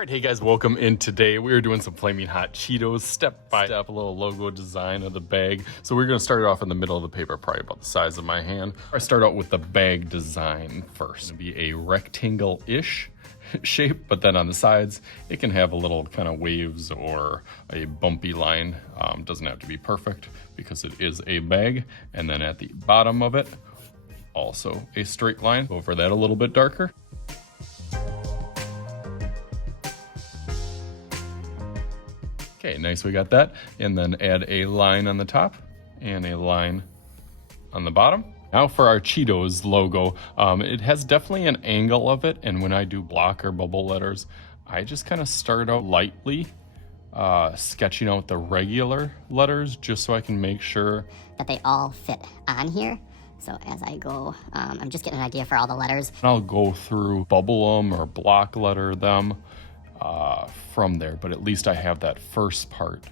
All right, hey guys, welcome in. Today we are doing some Flaming Hot Cheetos, step by step, a little logo design of the bag. So we're gonna start it off in the middle of the paper, probably about the size of my hand. I start out with the bag design first. It'll be a rectangle-ish shape, but then on the sides, it can have a little kind of waves or a bumpy line. Doesn't have to be perfect because it is a bag. And then at the bottom of it, also a straight line. Go over that a little bit darker. Okay, nice, we got that. And then add a line on the top and a line on the bottom. Now for our Cheetos logo, it has definitely an angle of it. And when I do block or bubble letters, I just kind of start out lightly, sketching out the regular letters just so I can make sure that they all fit on here. So as I go, I'm just getting an idea for all the letters. And I'll go through, bubble them or block letter them from there, but at least I have that first part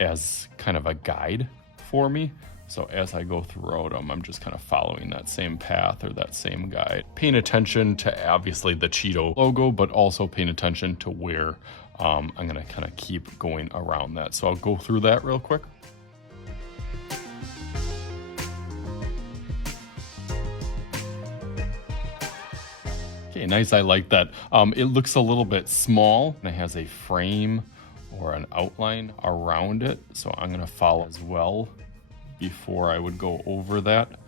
as kind of a guide for me. So as I go throughout them, I'm just kind of following that same path or that same guide. Paying attention to obviously the Cheeto logo, but also paying attention to where I'm gonna kind of keep going around that. So I'll go through that real quick. Okay, nice, I like that. It looks a little bit small and it has a frame or an outline around it. So I'm gonna follow as well before I would go over that,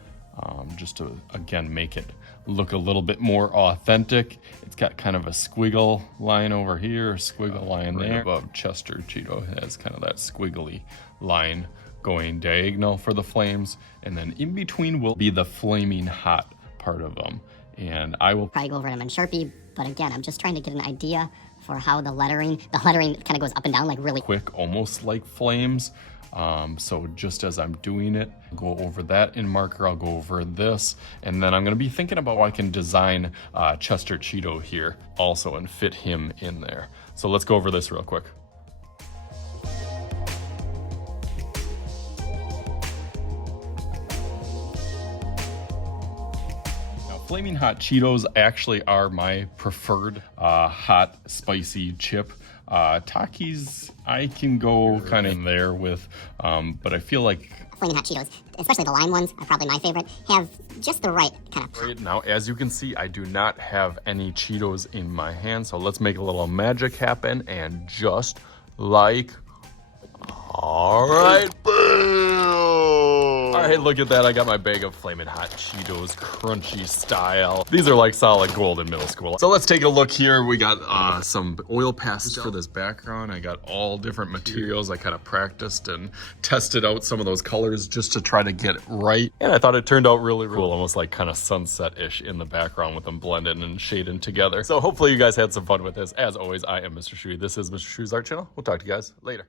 just to, again, make it look a little bit more authentic. It's got kind of a squiggle line over here, a squiggle line there. Above Chester Cheeto has kind of that squiggly line going diagonal for the flames. And then in between will be the flaming hot part of them. And I will probably go over them in Sharpie, but again, I'm just trying to get an idea for how the lettering kind of goes up and down, like really quick, almost like flames. So just as I'm doing it, I'll go over that in marker, I'll go over this, and then I'm gonna be thinking about how I can design Chester Cheeto here also and fit him in there. So let's go over this real quick. Flaming Hot Cheetos actually are my preferred hot, spicy chip. Takis, I can go kind of in there with, but I feel like Flaming Hot Cheetos, especially the lime ones, are probably my favorite, have just the right kind of... Right now, as you can see, I do not have any Cheetos in my hand, so let's make a little magic happen, and just like... All right, boom! All right, look at that. I got my bag of Flamin' Hot Cheetos, crunchy style. These are like solid gold in middle school. So let's take a look here. We got some oil pastels for this background. I got all different materials. I kind of practiced and tested out some of those colors just to try to get it right. And I thought it turned out really cool, almost like kind of sunset-ish in the background with them blended and shaded together. So hopefully you guys had some fun with this. As always, I am Mr. Shui. This is Mr. Shui's Art Channel. We'll talk to you guys later.